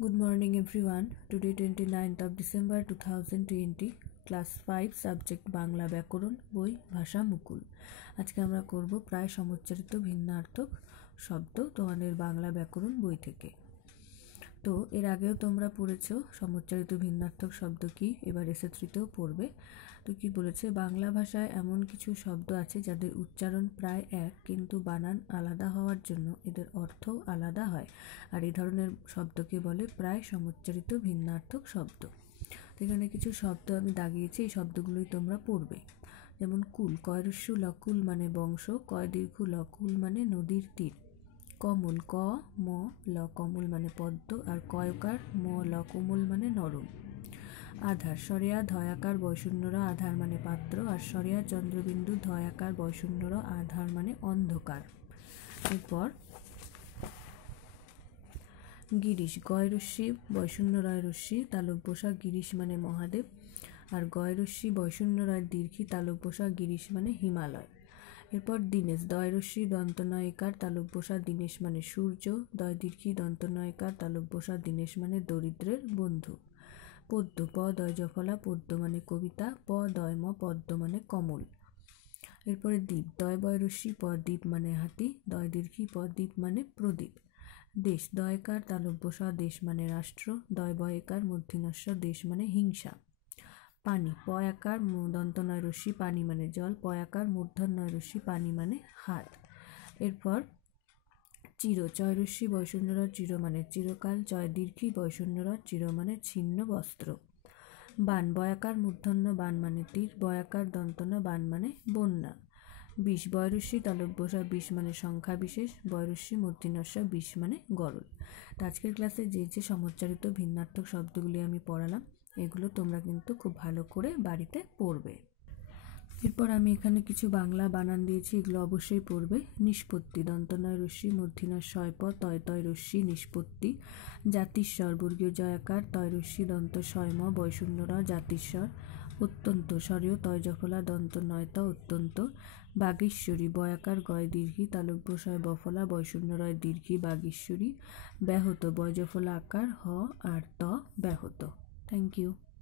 Good morning everyone. Today 29th of December 2020 class 5 subject Bangla ব্যাকরণ বই ভাষা মুকুল। আজকে আমরা করব প্রায় সমুচ্চারিত ভিন্নার্থক শব্দ তোমাদের বাংলা ব্যাকরণ বই থেকে। তো এর আগেও তোমরা পড়েছো সমুচ্চারিত ভিন্নার্থক শব্দ কি, এবার এসে3তেও পড়বে। তো কি বলেছে, বাংলা ভাষায় এমন কিছু শব্দ আছে যাদের উচ্চারণ প্রায় এক কিন্তু বানান আলাদা হওয়ার জন্য এদের অর্থও আলাদা হয়, আর এই ধরনের শব্দকে বলে প্রায় সমুচ্চারিত ভিন্নার্থক শব্দ। এখানে কিছু শব্দ আমি দাগিয়েছি, এই শব্দগুলোই তোমরা পড়বে। যেমন কুল, কয়রস্যু লকুল মানে বংশ, কয় দীর্ঘ লকুল মানে নদীর তীর। কমল, ক ম ল কমল মানে পদ্ম, আর কয়কার ম ল কোমল মানে নরম। আধার, সরেয়া ধয়াকার বয়শূন্যরা আধার মানে পাত্র, আর সরেয়া চন্দ্রবিন্দু ধয়াকার বয়শূন্যরা আধার মানে অন্ধকার। এরপর গিরিশ, গয়রস্যি বয়শূন্যরয় রস্যি তালব্যসা গিরিশ মানে মহাদেব, আর গয়রস্যি বয়শূন্যরয় দীর্ঘি তালব্যসা গিরিশ মানে হিমালয়। এরপর দীনেশ, দয়রস্যি দন্তনয়িকার তালব্যসা দীনেশ মানে সূর্য, দয় দীর্ঘি দন্তনয়িকার তালব্যসা দীনেশ মানে দরিদ্রের বন্ধু। পদ্ম, প দয় জফলা পদ্ম মানে কবিতা, প দয় ম পদ্ম মানে কমল। এরপরে দ্বীপ, দয় বয়রস্যি প দ্বীপ মানে হাতি, দয় দীর্ঘি প দ্বীপ মানে প্রদীপ। দেশ, দয়কার তালব্যসা দেশ মানে রাষ্ট্র, দয় বয়কার মূর্ধন্যস্ব দেশ মানে হিংসা। পানি, প আকার দন্তনয় রস্যি পানি মানে জল, প আকার মূর্ধন্যয় রস্যি পানি মানে হাত। এরপর চির, চয়রস্যি বয়শূন্যরা চির মানে চিরকাল, চয় দীর্ঘি বয়শূন্যরা চির মানে ছিন্ন বস্ত্র। বান, বয়াকার মূর্ধন্য বান মানে তীর, বয়াকার দন্তন বান মানে বন্যা। বিষ, বয়রস্যি তালব্যসা বিষ মানে সংখ্যা বিশেষ, বয়রস্যি মূর্ধন্যস্ব বিষ মানে গরল। তো আজকের ক্লাসে যে সমুচ্চারিত ভিন্নার্থক শব্দগুলি আমি পড়ালাম এগুলো তোমরা কিন্তু খুব ভালো করে বাড়িতে পড়বে। এরপর আমি এখানে কিছু বাংলা বানান দিয়েছি, এগুলো অবশ্যই পড়বে। নিষ্পত্তি, দন্তনয় রস্যি মূর্ধন্যস্ব শয় প তয় তয় রস্যি নিষ্পত্তি। জাতিস্বর, বর্গীয় জয়াকার তয় রস্যি দন্ত শয় ম বয়শূন্যরা জাতিস্বর। অত্যন্ত, স্বরেও তয় জফলা দন্ত নয়ত অত্যন্ত। বাগীশ্বরী, বয়াকার গয় দীর্ঘি তালব্যসয় বফলা বয়শূন্যরয় দীর্ঘি বাগীশ্বরী। ব্যাহত, বয় জফলা আকার হ আর ত ব্যাহত। Thank you.